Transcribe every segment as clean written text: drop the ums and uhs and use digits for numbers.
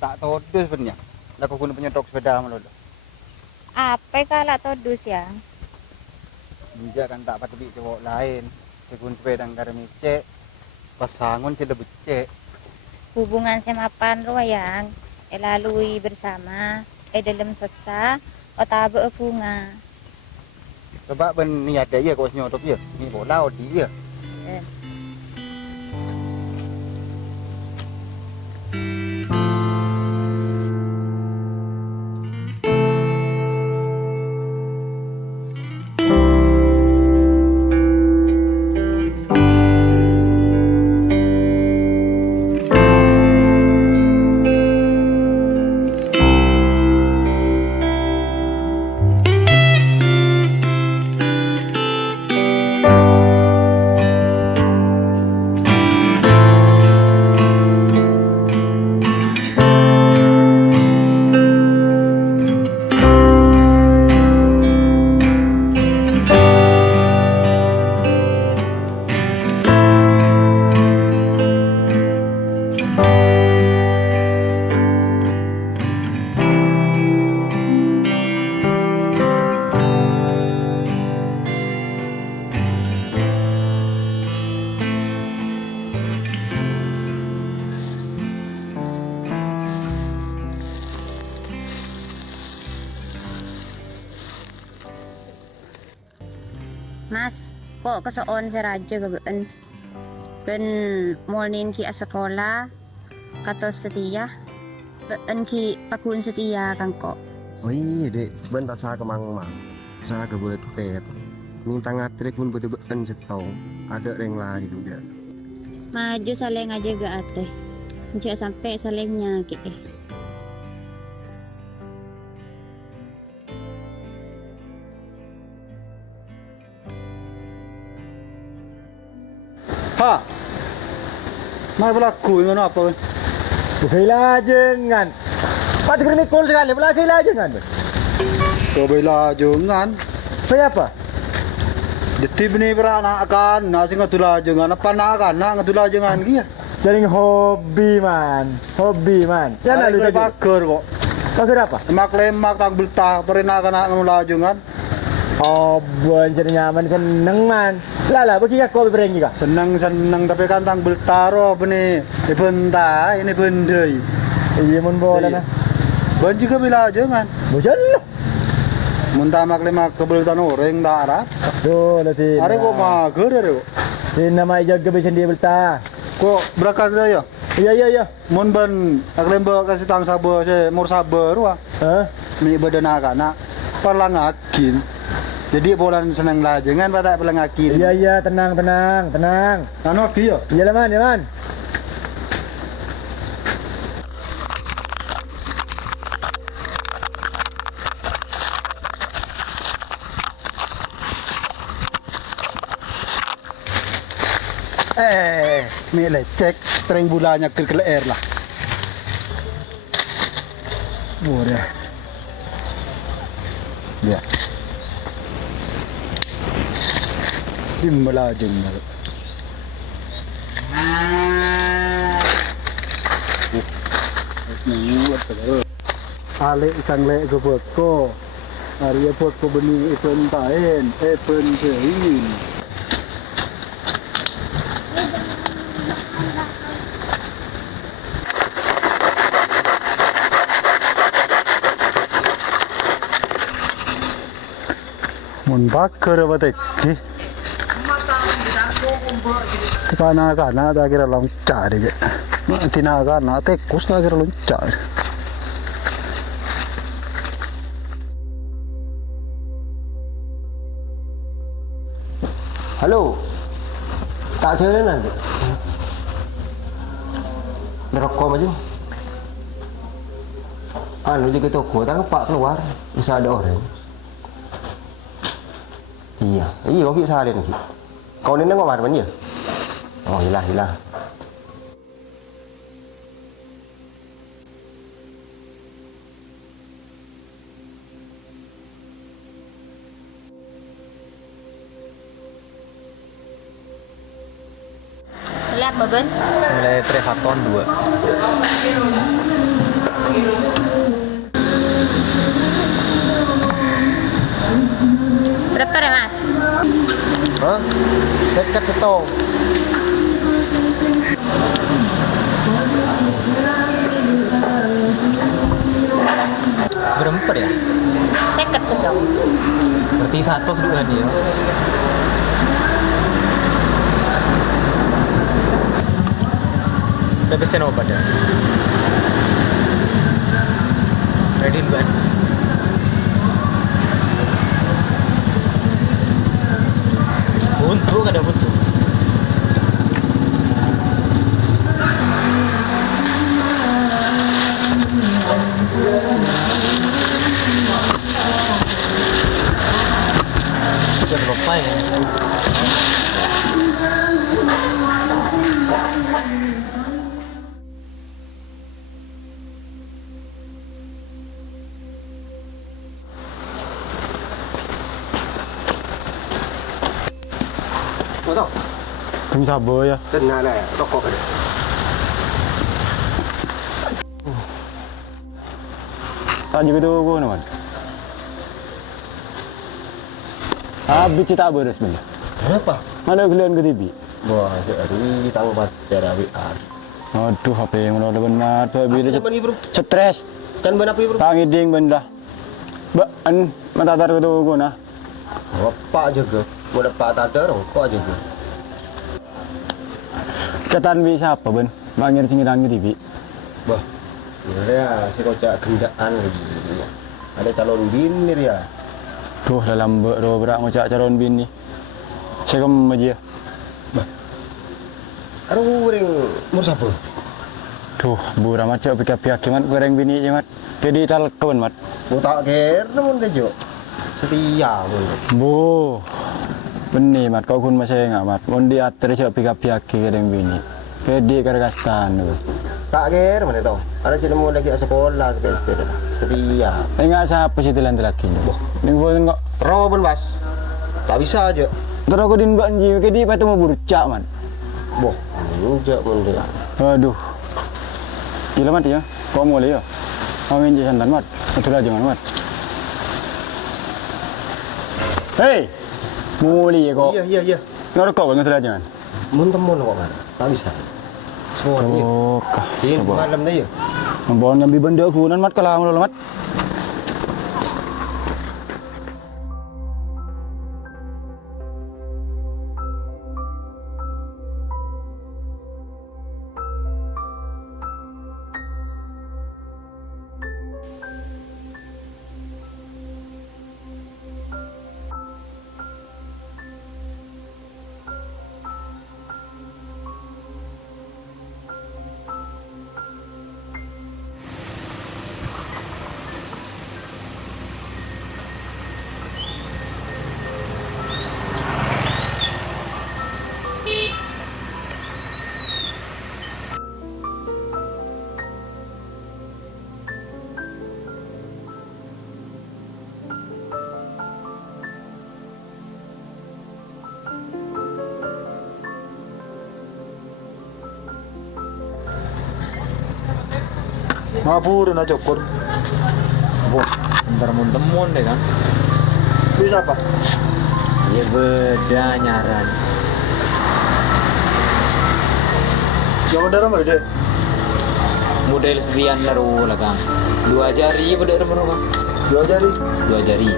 tak todus sebenarnya. Lah aku guna penyedok sepeda malu. Apa kalau todus ya? Menja kan tak patut cowok lain. Segun sepeda ngare micek. Pasangon tidak becek. Hubungan semapan lo yang lalui bersama dalam sesa otabe bunga. Sebab ben ni ada ya kau senyotop ya. Ni bola dia. Eh. Mas, kok kesoon si Raja gaben? Ben morning ki sekolah kata setia. Ben ki pakun setia kang kok. Oh iya dek, ben tak sah kemang mang. Sah ke buat tet. Minta ngatrik pun beden setong. Ada yang lain juga. Maju saling aja gak ate. Encik sampai salingnya ki. Ha. Mai berlaku ngono apa? Bela jangan. Pati kena mikul sekali, bela jangan. Kau bela jangan. Siapa? Jadi bini beranak kan, nasi ngatula jangan apa nak kan, nak ngatula jangan dia. Jadi hobi man. Jangan Ada lu tadi. bakar kok. Bakar apa? Lemak tang beltah, perina kan nak ngatula jangan. Oh, buan jadi nyaman seneng man. Lah, bagi kau bereng juga. Senang tapi kan tang beltah roh bini. Ini bentah, ini bendai. Iya mun bola nah. Ban juga bela jangan. Bosan lah. Muntah lemak kebeltan orang tak arah. Tuh, nanti. Are kok mager ya kok. Ini nama jaga bisa dia belta. Kok berakan dia ya? Iya. Mun ban aklemba kasih tang sabar saya mur sabar wah. Hah? Ni badan anak perlangakin. Jadi bolan senang lah jangan pada perlangakin. Iya, tenang. Anu dia. Iya lah man. Ni lecek tering bulanya ke air lah. Boleh. Ya. Dimala jenggal. Ale isang le gobot ko. Ari pot ko bening ipon taen, ipon sehin. Mun bakar apa tekki? Kana tak kira loncat aja. Tina kana tekus tak kira loncat. Halo. Tak ada nanti. Ngerokok aja. Anu juga toko, tak lupa keluar. Bisa ada orang. Iya, có kỹ xa lên này. Cậu đến nước ngoài mặt vẫn nhỉ? Hilang. Lab mà bên. Mulai Prevaton 2. Sekat setong. Berempat ya? Seket sedang. Berarti satu sedang dia. Udah pesen obat ya? Ready duluan. Buntu ada buntu. Sudah lupa ya. Mau tau? Kamu sabar ya. Tenang lah, rokok ada. Tak juga tu aku naman. Habis kita beres benda. Kenapa? Mana kalian ke TV? Wah, jadi tanggung pacar WA. Aduh, HP yang udah benar tu bila Apa nih bro? stres. Kan benar apa bro? Pangiding benda. Ba an matatar ke tu aku nah. Bapak juga. Mau dapat ada rokok juga. Ketan bisa apa ben? Mangir singiran ke TV. Bah, ya si kocak gendaan lagi. Ada calon bini ya. Tuh dalam berak macam calon bini. Saya kamu aja. Aduh, ring umur siapa? Tuh, burah macam pihak-pihak mat goreng bini je mat. Jadi tal kawan mat. Buta ger namun dejo. Setia pun. Bu. Benih mat kau kun masih enggak mat. Mon diatur je pihak-pihak goreng bini. Jadi kargastan tu. Tak ger mana tahu. Ada cina mau lagi sekolah ke SD dah. Setia. Enggak siapa sih telan lelaki ni. Ning pun enggak. Rawa pun bas. Tak bisa aja. Terus aku din banji ke di patu mau burcak mat. Boh, enggak pun dia. Aduh. Gila mat ya. Kau mau ya? Kau minjem santan mat. Betul aja mat. Hei. Muli ya kau. Iya. Ngerokok kan betul aja mat. Mun temun kok kan. Tak bisa. Semua ni. Oh, kah. Ini malam dah ya. Membon ngambil benda aku nan mat kalah mulu mat. Ngapur na cokor. Wah, bentar mau temun deh kan. Bisa apa? Ya beda nyaran. Yang udah ramai deh. Model setian laru lah kan. 2 jari beda rumah kan. 2 jari. 2 jari.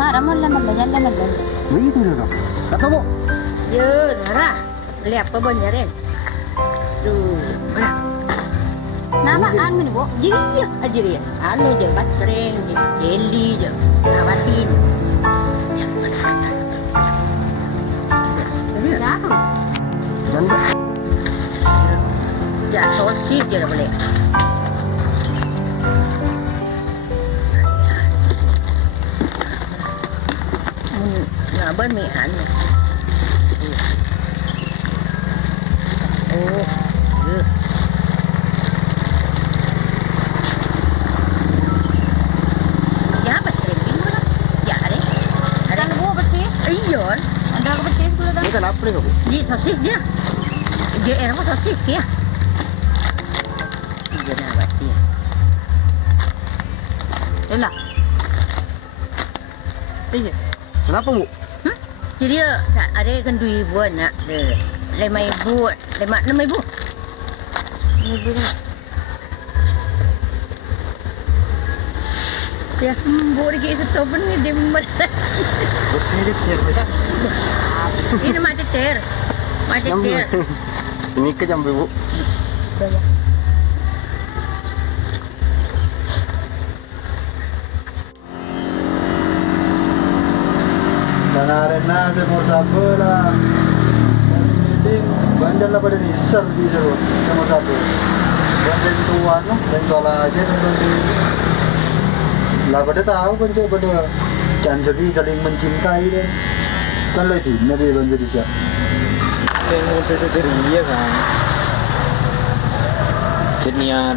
Mak ramon lemon banyak lemon. Begitu dah. Kata bu. Ye, nara. Beli apa bon jarin? Tuh, mana? Nama anu ni bu? Jadi aja dia. Anu je bat kering, jelly je. Nawatin. Ini apa? Janda. Ya, sosis je dah boleh. Nggak bermian. Oh, ya. Ya, apa sering minggu lah? Ya, deh. Ada lebu bersih? Iya, ada bersih dulu dah. Ini kan apa ni kau? Di sosis dia. JR mah sosis ya. Dia dah berarti. Elah. Iya. Kenapa bu? Jadi ada kan 2,000 nak de. 5,000, 6,000. 6,000 ni. Ya, boleh ke itu pun ni dia membuat. Bersirit ya. Ini mak teter. Mak teter. Ini ke jam Bu. Kanarin na sa Mosapo lah. Meeting, bandar lah pada ni ser di sana sa Mosapo. Bandar tuan no, dan bala aja nonton di. Lah pada tahu kan cak pada Chanseri saling mencintai deh. Kan lagi Nabi Banjir Isya. Tengok sesediri ya kan. Jadinya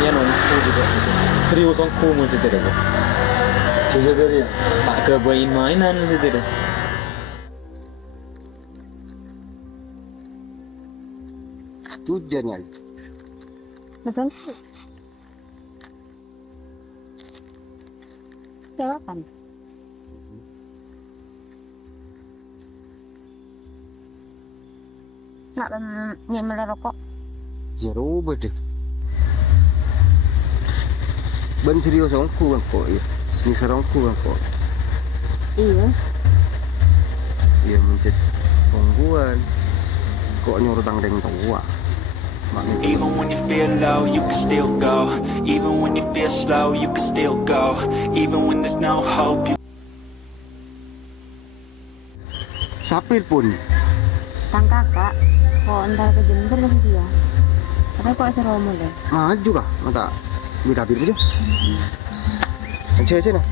ya nongku juga. Serius aku mesti tidak. Sesediri ya. Tak ke mainan mesti tidak. Tujuan ya. Betul sih. Jawaban. Nak ni merokok. Jero bede. Ben serius aku kan kok. Ni serongku kan kok. Iya. Iya mencet pengguan. Kok nyuruh tangdeng tua. Even when you feel low, you can still go. Even when you feel slow, you can still go. Even when there's no hope, you Sapir pun. Tang kakak. Kok entar ke Jember lagi dia. Tapi kok seromo deh. Maju kah? Mata beda bir aja. Encik aja nah.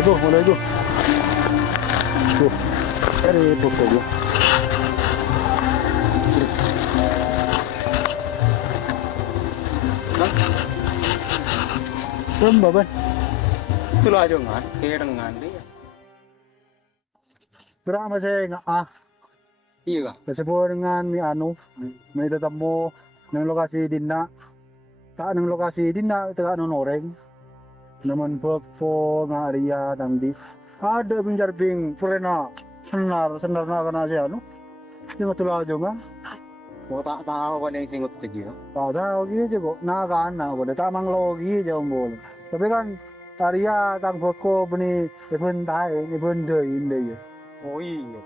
Aduh, mulai tu. Tuh, cari pokok dia. Bapak. Itulah jangan, kerengan dia. Berapa saya nggak Iya kah? Kasebo dengan mi may tatamo ng lokasi din na. Ta ng lokasi din na taga noreng. Naman po nga area tangdi. Ada binjarbing purena senar na kana siya Yung matulado nga. Mau tak tahu kan yang singut tadi no? Tahu gitu kok. Nakakana ko tamang logi jauh bol. Tapi kan area tang ko beni ibun tae ibun de inde. Oh iya.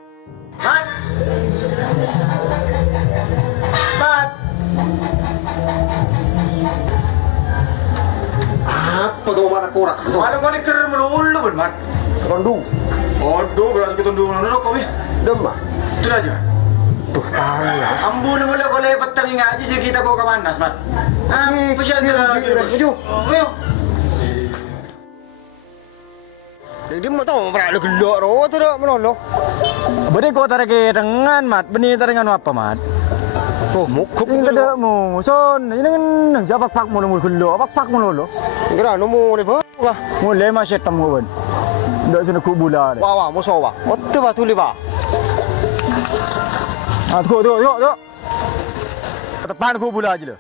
Apa kau marah korak? Mana kau ni ker melulu pun, Mat? Rondu. Aduh, berarti kita tunduk dulu kau ni. Demah. Itu aja. Tuh panas. Ambu na mula kau lepas tangi ngaji je kita kau ke panas, Mat. Pasal dia lah. Maju. Ayo. Jadi mau tahu berak lu gelok ro tu dak menolong. Beri kau tarik dengan mat, benih tarik dengan apa mat? Oh, mukuk Ini kada mu, son, ini kan jawab pak mu nunggu gelok, pak mu lolo. Kira nomu ni apa? Mulai masih temu kan. Dak sini kubula. Wah wah, musuh wah. Otte ba tuli ba. Ah, tu. Depan kubula aja lo.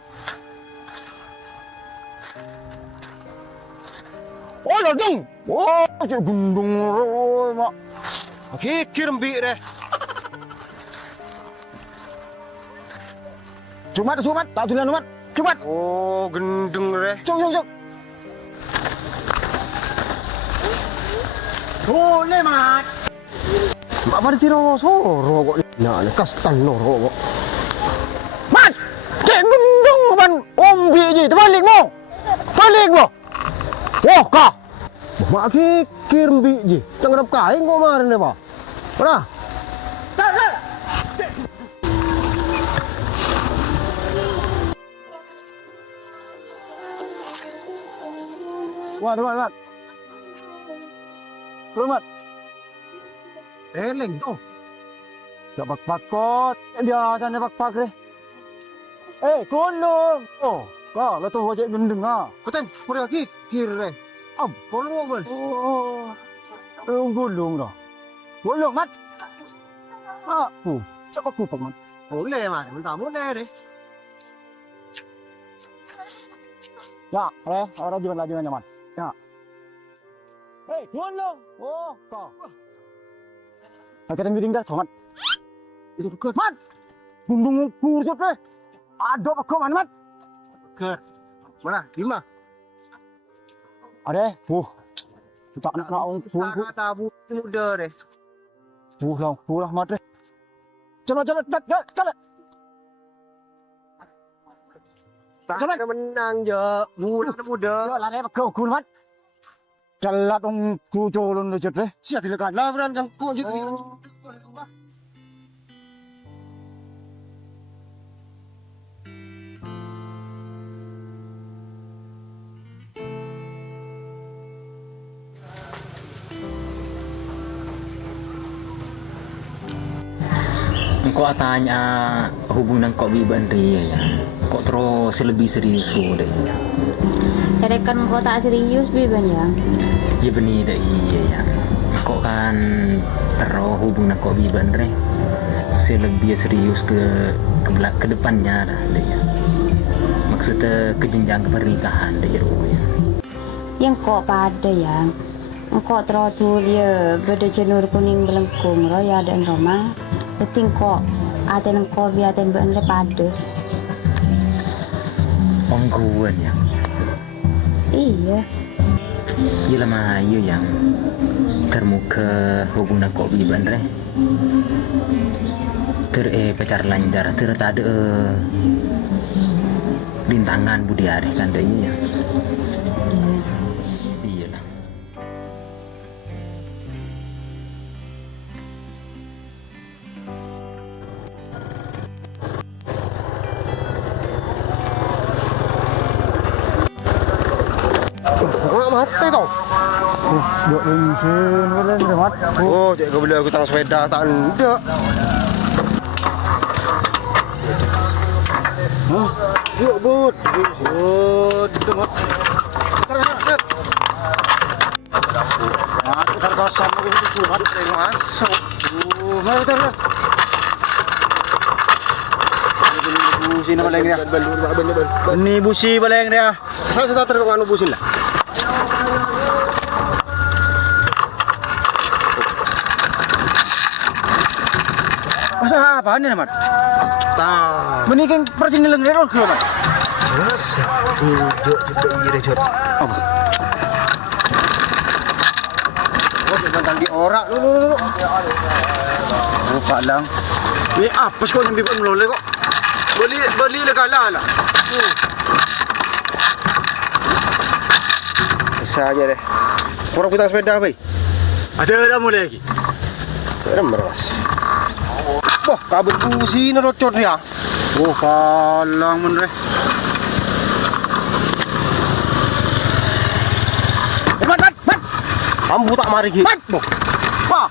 Oh, lodong. Oh, cik gundung roy mak. Kikir mbik deh. Sumat, tak tulen sumat. Sumat. Oh, gendeng deh. Cuk. Boleh, Mat. Mak pada tiro soro kok. Nah, kastan noro kok. Mat! Cik gundung ban ombi je, terbalik mo. Balik mo. Wah, kah. Mak kikir mbik je. Tengah kain kok kemarin deh, Pak. Mana? Mat. Belum, Mat. Eling tuh. Gak bakpakot. Dia sana bakpak deh. Kulung. Oh, kau lah tu wajib gendeng ah. Kotem, puri lagi kiri. Kolong bal. Gulung dah. Gulung, Mat. Siapa kupak, Mat? Boleh mat, mentah boleh deh. Ya, orang jualan Mat. Ya. Gulung. Oh, kau. Kita miring dah, Mat. Itu dekat. Mat. Gulung ukur je deh. Ada apa mana, Mat? Ke. Mana? 5. Ada. Tak nak orang pun. Tabu muda deh. Pulang, Mat deh. Jalan. Tak ada menang je. Muda. Lari kau kun, Mat. Jalan orang kuculun je deh. Siap dilekan lah beran kang kau je. Kau tanya hubungan kau biban dia ya. Kau terus lebih serius deh. Kan kau tak serius biban ya. Ya benih dah iya ya. Kau kan terus hubungan kau biban deh. Lebih serius ke depannya dah deh ya. Maksudnya ke jenjang pernikahan deh ya. Yang kau pada ya. Kau terus tu dia beda cenur kuning belengkung lo ya ada Roma. Penting kok aten kau biaten bener pada. Ongguan ya. Iya. Gila mah ayo yang termuka hubungan kau biban deh. Pacar lancar tak ada rintangan budi hari kan deh ya. Iya lah. Mati tau. Buat bensin, boleh Mat. Oh, cik kau bila aku tang sepeda tak ada. Yuk bud. Mat. Terus. Aku terkosong aku itu Mat. Masuk. Mari terus. Busi nama lagi dia. Ini busi baleng dia. Saya terkok anu busi lah. Masa apa ni, Mat? Tah. Menikah percinilan rerol ke, Mat? Duduk ire jod. Apa? Oh, tentang di orak dulu. Lupa lang. Ni apa sih kau yang bibit meloleh kok? Beli le kalah lah. Bisa aja deh. Kurang putang sepeda apa? Ada mulai lagi. Meras. Wah, kabel busi nerocot ya. Oh, kalang menre. Mat. Ambu tak mari ki. Mat. Wah.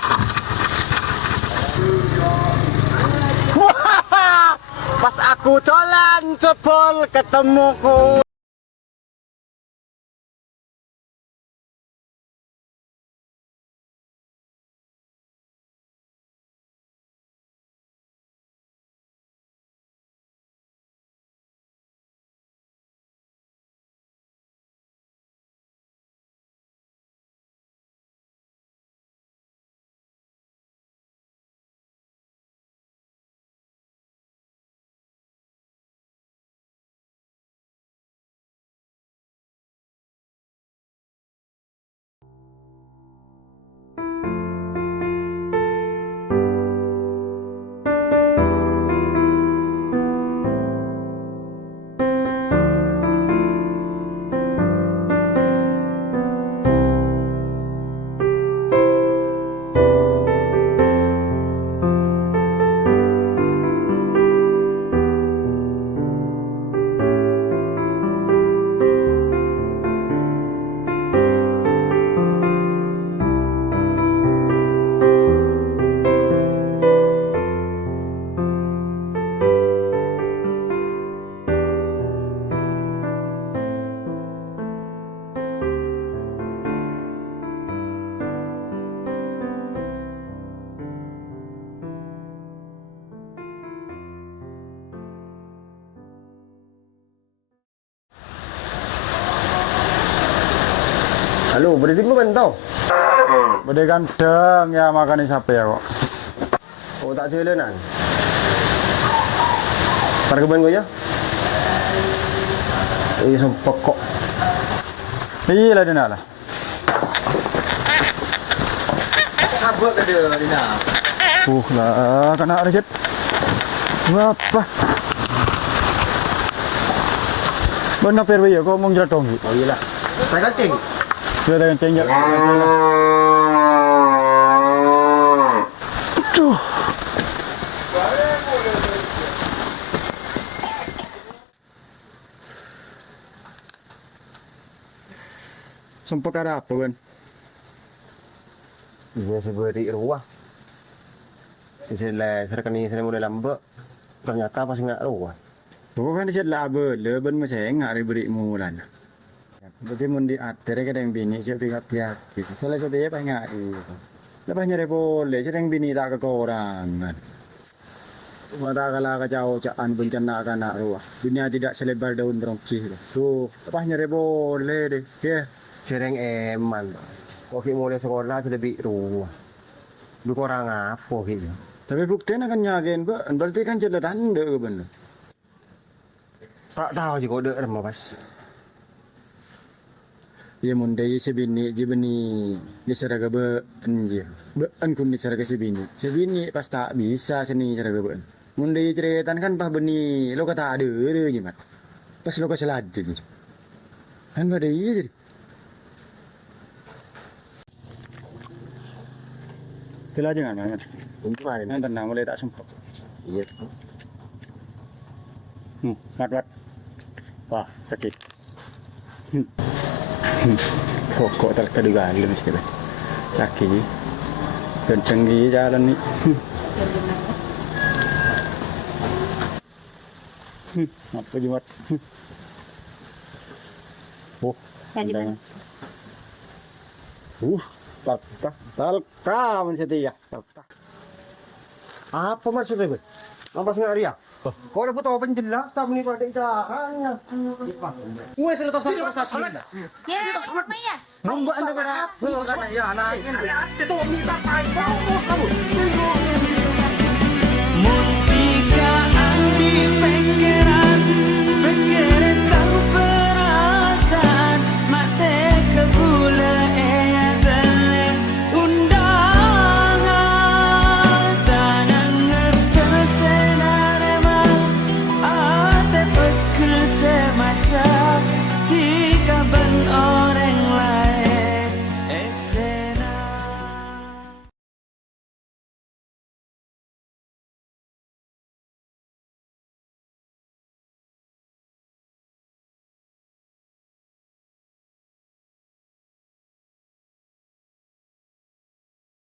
Pas aku jalan cepol ketemuku. Halo, berarti lu kan tau? Bade ganteng ya makan siapa ya kok. Oh tak jelenan. Perkebunan gue ya? Sempok kok. Iya lah dina lah. Sabuk ke dia Dina. Lah kena rejep. Apa? Benar perwe ya kok mau jatuh gitu. Oh iyalah. Tak kancing. Dia dengan cenjak. Aduh. Sempok ada apa kan? Iya seperti ruah. Sila serkan ini saya mulai lambat. Ternyata pas nggak ruah. Bukan dia lah ben masih enggak diberi mulan. Berarti mun di atere kadang bini siap piak gitu. Salah satu ya enggak itu. Lepasnya dia boleh, sedang bini tak kekurangan. Mata kala kacau caan bencana akan nak ruah. Dunia tidak selebar daun terongcih. Tuh, lepasnya dia boleh deh. Ya. Sering eman. Kok mulai sekolah sudah lebih ruah. Lu kurang apa gitu? Tapi buktinya kan nyagen berarti kan jelas tanda bener. Tak tahu sih kode remah pas. Ya mundai sebini jibeni di seraga ben je. Ben kun di seraga sebini pas tak bisa seni seraga ben. Mundai ceretan kan pah beni lo kata ada jimat. Pas lo keselad je. Kan pada iya jadi. Kelah jangan kan. Untuk hari Nanti tenang boleh tak sempat. Iya. Ngat. Wah, sakit. Kok terkedugaan lebih sekali. Sakit. Kenceng di jalan ni. Apa jumat? Oh, Jadi talka mensetia. Talka. Apa maksudnya, Bang? Apa nggak Ria? Kau udah tahu penjelas tak nih pada caranya. Wes sudah tahu satu. Ya, lumayan. Membuat anda berapa? Karena ya anak itu minta kamu. Mun pika andi